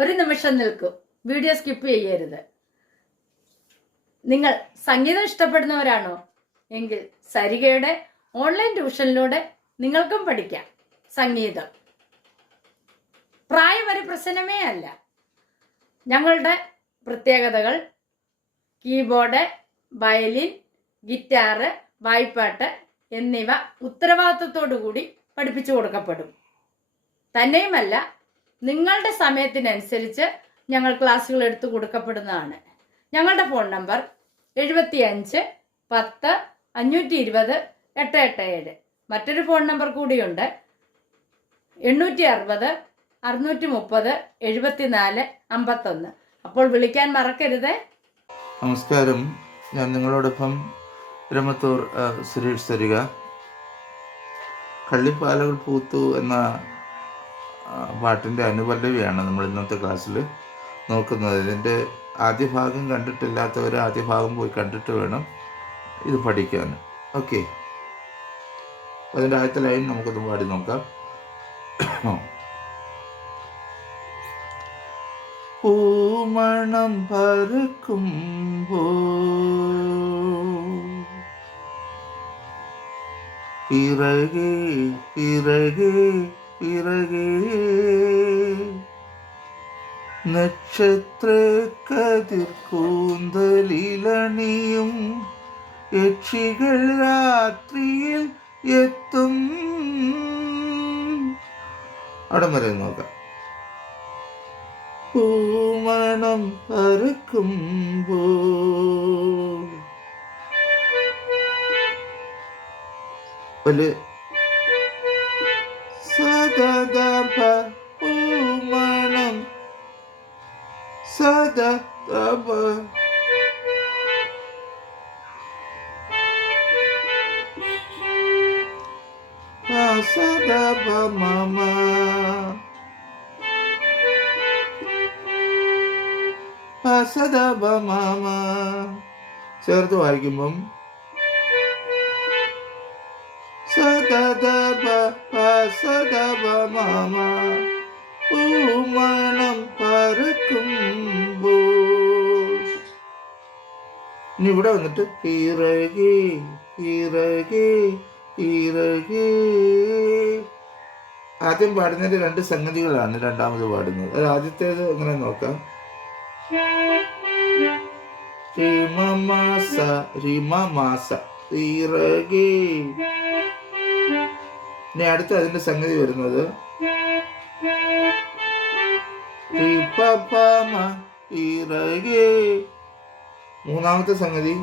ഒരു നിമിഷം നിൽക്കൂ. വീഡിയോ സ്കിപ്പ് ചെയ്യരുത്. നിങ്ങൾ സംഗീതം ഇഷ്ടപ്പെടുന്നവരാണോ എങ്കിൽ സരികയുടെ ഓൺലൈൻ ട്യൂഷനിലൂടെ നിങ്ങൾക്കും പഠിക്കാം സംഗീതം. പ്രായം ഒരു പ്രശ്നമേ അല്ല. ഞങ്ങളുടെ പ്രത്യേകതകൾ കീബോർഡ്, വയലിൻ, ഗിറ്റാറ്, വായ്പ്പാട്ട് എന്നിവ ഉത്തരവാദിത്വത്തോടു കൂടി പഠിപ്പിച്ചു കൊടുക്കപ്പെടും. തന്നെയുമല്ല, നിങ്ങളുടെ സമയത്തിനനുസരിച്ച് ഞങ്ങൾ ക്ലാസ്സുകൾ എടുത്തു കൊടുക്കപ്പെടുന്നതാണ്. ഞങ്ങളുടെ ഫോൺ നമ്പർ 75 10 520 887. മറ്റൊരു ഫോൺ നമ്പർ കൂടിയുണ്ട്, 860 630 74 51. അപ്പോൾ വിളിക്കാൻ മറക്കരുത്. നമസ്കാരം, ഞാൻ നിങ്ങളോടൊപ്പം രമത്തൂർ സുരേഷ് സരിക. കള്ളിപ്പാലകൾ പൂത്തു എന്ന പാട്ടിൻ്റെ അനുപല്ലവിയാണ് നമ്മൾ ഇന്നത്തെ ക്ലാസ്സിൽ നോക്കുന്നത്. ഇതിൻ്റെ ആദ്യ ഭാഗം കണ്ടിട്ടില്ലാത്തവർ ആദ്യ ഭാഗം പോയി കണ്ടിട്ട് വേണം ഇത് പഠിക്കാൻ. ഓക്കെ, അതിൻ്റെ ആദ്യത്തെ ലൈൻ നമുക്കൊന്ന് പാടി നോക്കാം. പൂമണം പരക്കുമ്പോ പിറകെ പിറകെ പിറകെ നക്ഷത്ര കതിർ കൂന്തലിലണിയും യക്ഷികൾ രാത്രിയിൽ എത്തും. അവിടെ വരെ നോക്കാം. പൂമണം പരക്കുമ്പോ സദദപ പൂമണം സദദപ സദപ മമ സദപ മമ ചേർത്ത് വായിക്കുമ്പം സദപ സദപ മമ പൂമണം പരക്കുമ്പോൾ. ഇനി ഇവിടെ വന്നിട്ട് പിറകെ പിറകെ പിറകെ. ആദ്യം പാടുന്നതിന്റെ രണ്ട് സംഗതികളാണ് രണ്ടാമത് പാടുന്നത്. അത് ആദ്യത്തേത് എങ്ങനെ നോക്കാം. റിമമാസ റിമമാസ പിറകെ. ഇനി അടുത്ത അതിന്റെ സംഗതി വരുന്നത് റിപപമ പിറകെ. മൂന്നാമത്തെ സംഗതി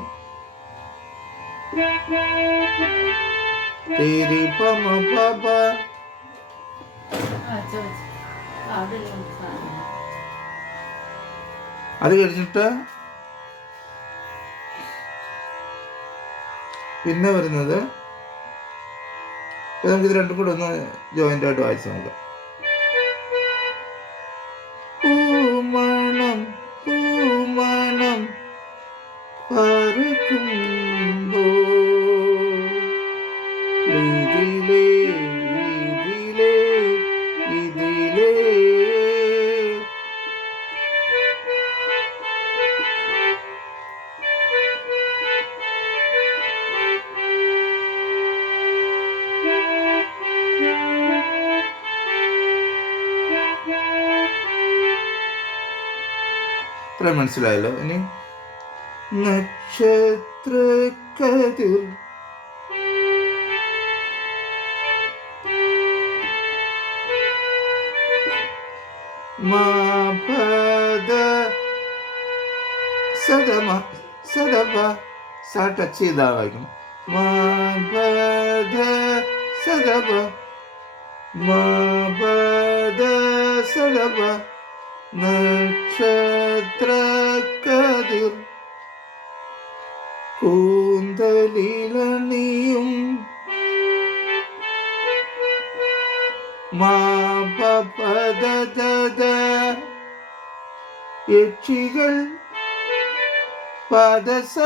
റിപമ പപ. അത് കഴിഞ്ഞിട്ട് പിന്നെ വരുന്നത് നമുക്കിത് രണ്ടും കൂടെ ഒന്ന് ജോയിന്റ് ആയിട്ട് വായിച്ചു നോക്കാം. പൂമണം പൂമണം പരക്കുമ്പോ ഇതിലേ ഇതിലേ ഇതിലേ. ഇത്ര മനസ്സിലായല്ലോ. ഇനി നക്ഷത്ര കതിർ മാപദ സദമ സദപ സ ടച്ച് ചെയ്താ വായിക്കണം. മാപദ സദപ മാപദ സദപ നക്ഷത്ര കതിർ കൂന്തലിലണിയും മാപദദ യക്ഷികൾ പദസ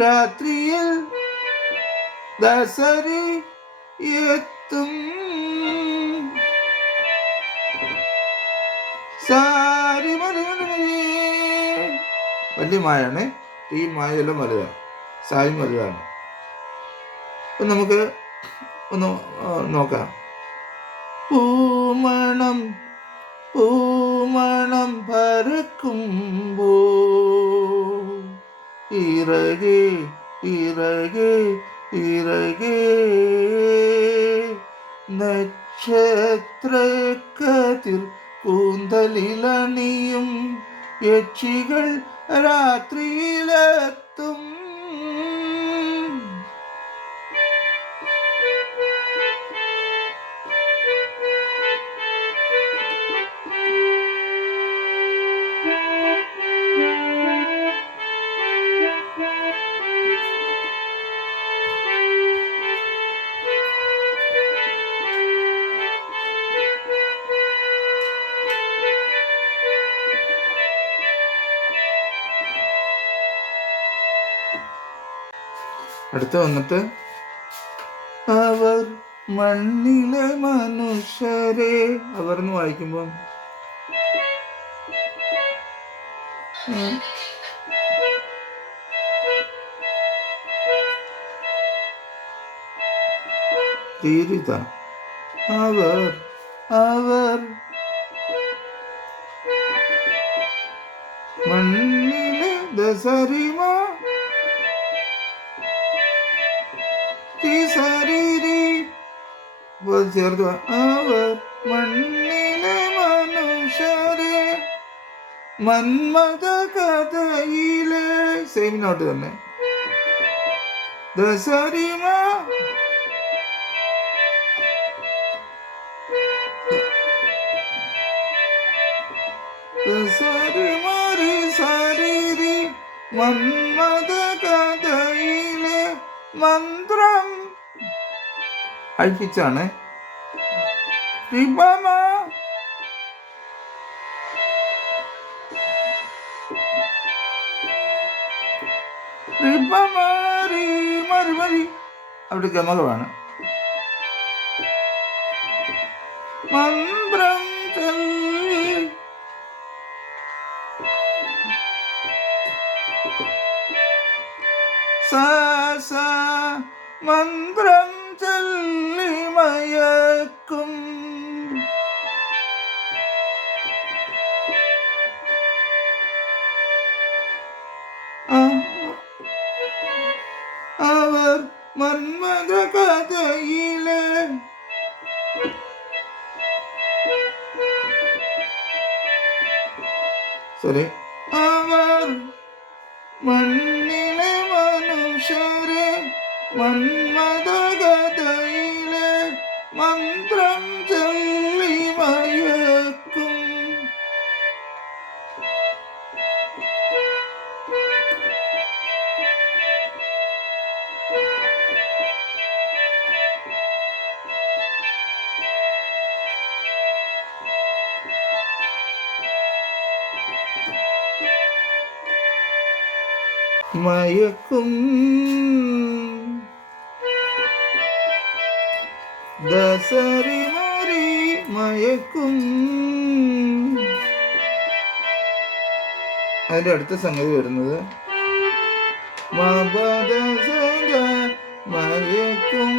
രാത്രിയിൽ ദസരി എത്തും. വലിയ മായാണ്. ഈ മായെല്ലാം വലുതാണ്, സായും വലുതാണ്. അപ്പം നമുക്ക് ഒന്ന് നോക്കാം. പൂമണം പൂമണം പരക്കുമ്പോ ഇറകെ ഇറകെ ഇറകെ നക്ഷത്രക്കതിർ കൂന്തലിലണിയും യക്ഷികൾ രാത്രിയിലെത്തും. അടുത്ത് വന്നിട്ട് അവർ മണ്ണിലെ മനുഷ്യരെ, അവർ എന്ന് വായിക്കുമ്പോൾ തീരിത അവർ അവർ മണ്ണിലെ ദസരിമ ശരീരി ചേർത്ത് അവർ മണ്ണിലെ മനുഷ്യരെ മന്മത കഥയിലെ സെയിം നോട്ട് തന്നെ ദസരിമ ദസരിമരി ശരീരി മന്മത കഥയിലെ മന്ത്രം ഹൈപ്പിച്ചാണ്. അവിടെ ഗമകമാണ്. മന്ത്രം മന്ത്രം ചൊല്ലിമയക്കും അവർ മന്മഥ കഥയിലെ അവർ മണ്ണിലെ മനുഷ്യരെ മന്മഥ കഥയിലെ മന്ത്രം ചൊല്ലിമയക്കും. മയക്കും ദസരിമരി മയക്കും. അതിന്റെ അടുത്ത സംഗതി വരുന്നത് മയക്കും.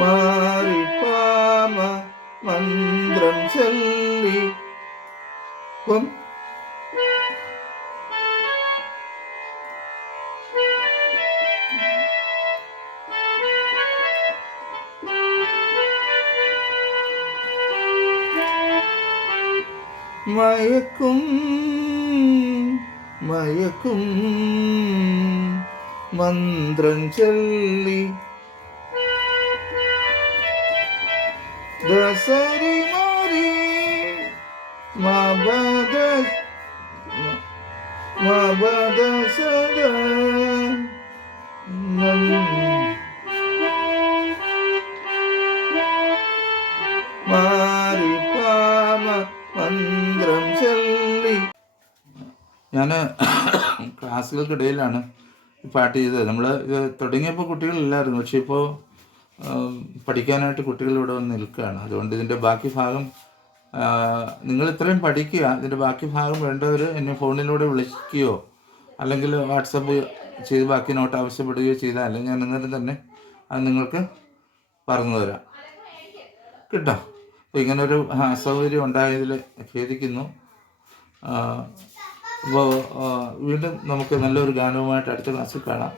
മാറിപ്പാമ മന്ത്രം ചൊല്ലി മയക്കും മയക്കും മന്ത്രം ചൊല്ലി ദസരിമരി മബദ സദ മാറിപ്പാമ മന്ത്രം ചൊല്ലി. ഞാൻ ക്ലാസ്സുകൾക്കിടയിലാണ് ഈ പാട്ട് ചെയ്തത്. നമ്മൾ ഇത് തുടങ്ങിയപ്പോൾ കുട്ടികളില്ലായിരുന്നു, പക്ഷെ ഇപ്പോൾ പഠിക്കാനായിട്ട് കുട്ടികൾ ഇവിടെ വന്ന് നിൽക്കുകയാണ്. അതുകൊണ്ട് ഇതിൻ്റെ ബാക്കി ഭാഗം നിങ്ങൾ ഇത്രയും പഠിക്കുക. ഇതിൻ്റെ ബാക്കി ഭാഗം വേണ്ടവർ എന്നെ ഫോണിലൂടെ വിളിക്കുകയോ അല്ലെങ്കിൽ വാട്സപ്പ് ചെയ്ത് ബാക്കി നോട്ട് ആവശ്യപ്പെടുകയോ ചെയ്താൽ ഞാൻ അന്നേരം തന്നെ അത് നിങ്ങൾക്ക് പറഞ്ഞു തരാം കേട്ടോ. അപ്പോൾ ഇങ്ങനൊരു അസൗകര്യം ഉണ്ടായതിൽ ഖേദിക്കുന്നു. അപ്പോൾ വീണ്ടും നമുക്ക് നല്ലൊരു ഗാനവുമായിട്ട് അടുത്ത ക്ലാസ്സിൽ കാണാം.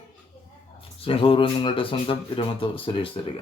സ്നേഹപൂർവ്വം നിങ്ങളുടെ സ്വന്തം ഇരുമത്തൂർ സുരേഷ് തരിക.